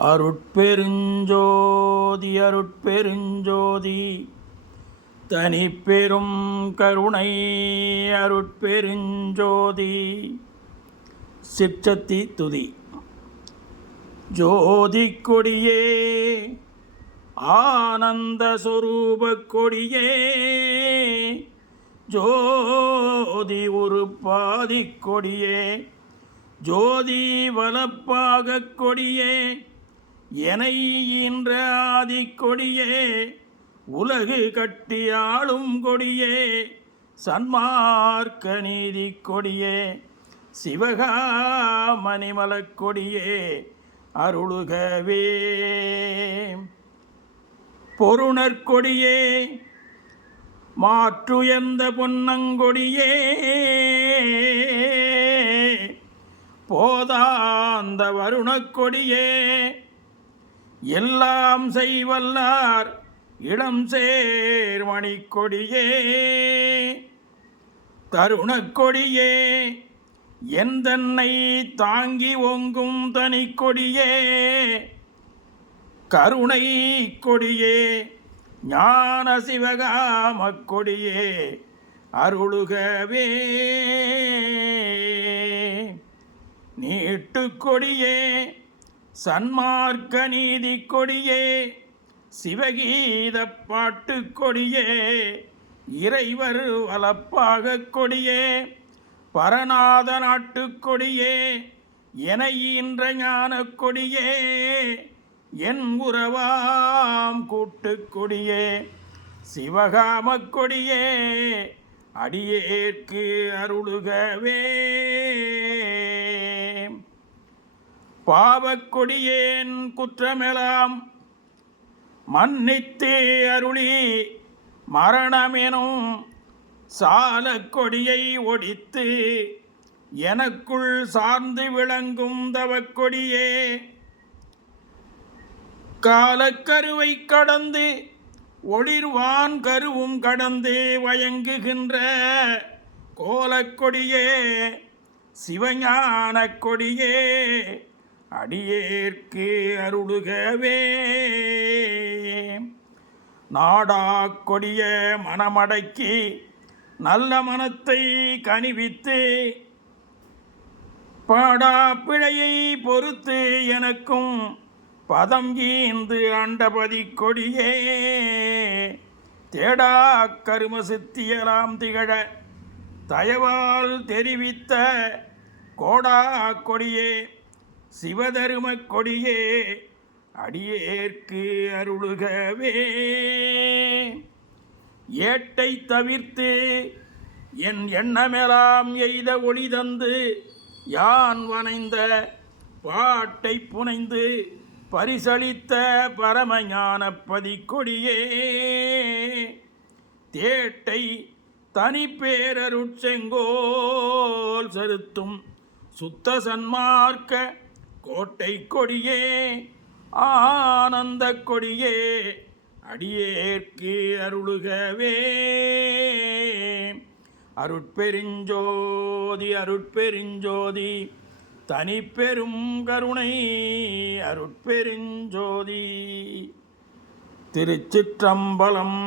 அருட்பெருஞ்சோதி அருட்பெருஞ்சோதி. தனிப்பெரும் கருணை அருட்பெருஞ்சோதி. சிற்றத்தி துதி. ஜோதி கொடியே ஆனந்த சுரூப கொடியே ஜோதி ஒரு பாதி கொடியே ஜோதி வலப்பாக கொடியே எனை ஆதிக்கொடியே ஆதி கொடியே உலகு கட்டியாளும் கொடியே சன்மார்க்க நீதி கொடியே சிவகாமணிமலக் கொடியே அருளுகவே. பொருணற்கொடியே மாற்றுயர்ந்த பொன்னங்கொடியே போதாந்த வருணக்கொடியே எல்லாம் செய்வல்லார் இளம் சேர்மணிக் கொடியே தருணக்கொடியே எந்தன்னை தாங்கி ஓங்கும் தனிக்கொடியே. கருணை கொடியே ஞான சிவகாம கொடியே அருளுகவே. நீட்டுக்கொடியே சன்மார்க்க நீதி கொடியே சிவகீத பாட்டு கொடியே இறைவர் வலப்பாக கொடியே பரநாத நாட்டு கொடியே என ஈன்ற ஞான கொடியே என் உறவாம் கூட்டுக்கொடியே சிவகாமக் கொடியே அடியேற்கு அருளுகவே. பாவக்கொடியேன் குற்றமெலாம் மன்னித்தே அருளி மரணமெனும் சாலக்கொடியை ஒடித்து எனக்குள் சார்ந்து விளங்கும் தவக்கொடியே. காலக்கருவை கடந்து ஒளிர்வான் கருவும் கடந்து வயங்குகின்ற கோலக்கொடியே சிவஞான கொடியே அடியேற்கு அருளுகவே. நாடா கொடிய மனமடக்கி நல்ல மனத்தை கனிவித்து. பாடா பிழையை பொறுத்து எனக்கும் பதம் ஈந்து அண்டபதி கொடியே. தேடா கரும சித்தியலாம் திகழ தயவால் தெரிவித்த கோடா கொடியே. சிவதரும கொடியே அடியேற்கு அருளுகவே. ஏட்டை தவிர்த்து என் எண்ணமெலாம் எய்த ஒளி தந்து யான் வனைந்த பாட்டை புனைந்து பரிசளித்த பரமஞான பதிக்கொடியே தேட்டை தனிப்பேரருட்செங்கோல் செருத்தும் செலுத்தும் சுத்த சன்மார்க்க கோட்டை கொடியே ஆனந்த கொடியே அடியேற்கு அருளுகவே அருட்பெருஞ்சோதி அருட்பெருஞ்சோதி தனிப்பெரும் கருணை அருட்பெருஞ்சோதி. திருச்சிற்றம்பலம்